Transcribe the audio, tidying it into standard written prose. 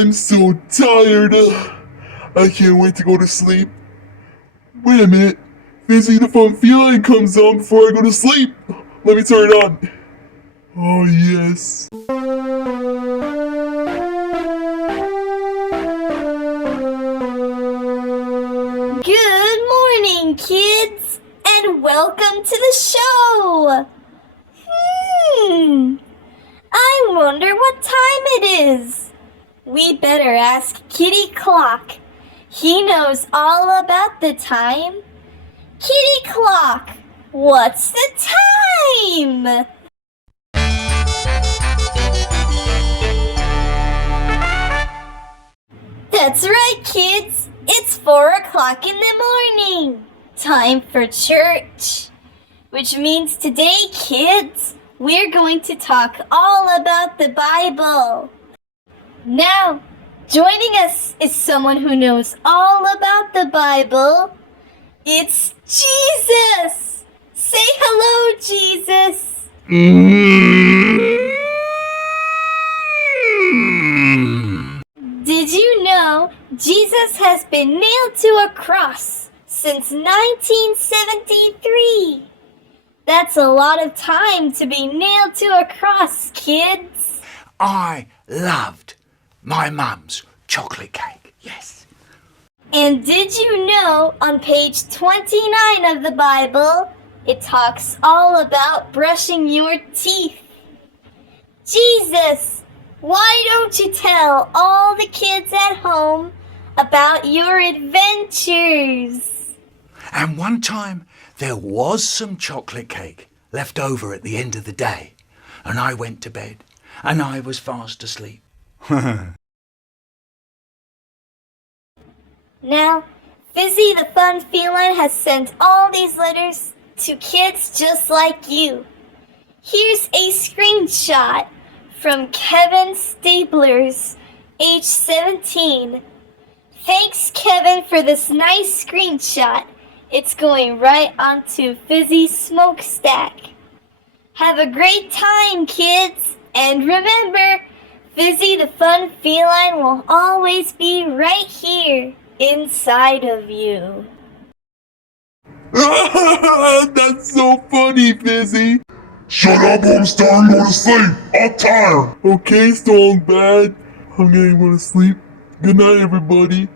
I'm so tired. I can't wait to go to sleep. Wait a minute. Fizzy the Fun Feline comes on before I go to sleep. Let me turn it on. Oh, yes. Good morning, kids, and welcome to the show. I wonder what time it is. We better ask Kitty Clock. He knows all about the time. Kitty Clock, what's the time? That's right, kids. It's 4 o'clock in the morning. Time for church. Which means today, kids, we're going to talk all about the Bible. Now, joining us is someone who knows all about the Bible. It's Jesus! Say hello, Jesus! Did you know Jesus has been nailed to a cross since 1973? That's a lot of time to be nailed to a cross, kids. I loved my mum's chocolate cake, yes. And did you know on page 29 of the Bible, it talks all about brushing your teeth? Jesus, why don't you tell all the kids at home about your adventures? And one time there was some chocolate cake left over at the end of the day, and I went to bed, and I was fast asleep. Now, Fizzy the Fun Feline has sent all these letters to kids just like you. Here's a screenshot from Kevin Staplers, age 17. Thanks, Kevin, for this nice screenshot. It's going right onto Fizzy's smokestack. Have a great time, kids, and remember, Fizzy the Fun Feline will always be right here inside of you. That's so funny, Fizzy. Shut up, Homestar, and go to sleep. I'm tired. Okay, Stone Bad. I'm gonna go to sleep. Good night, everybody.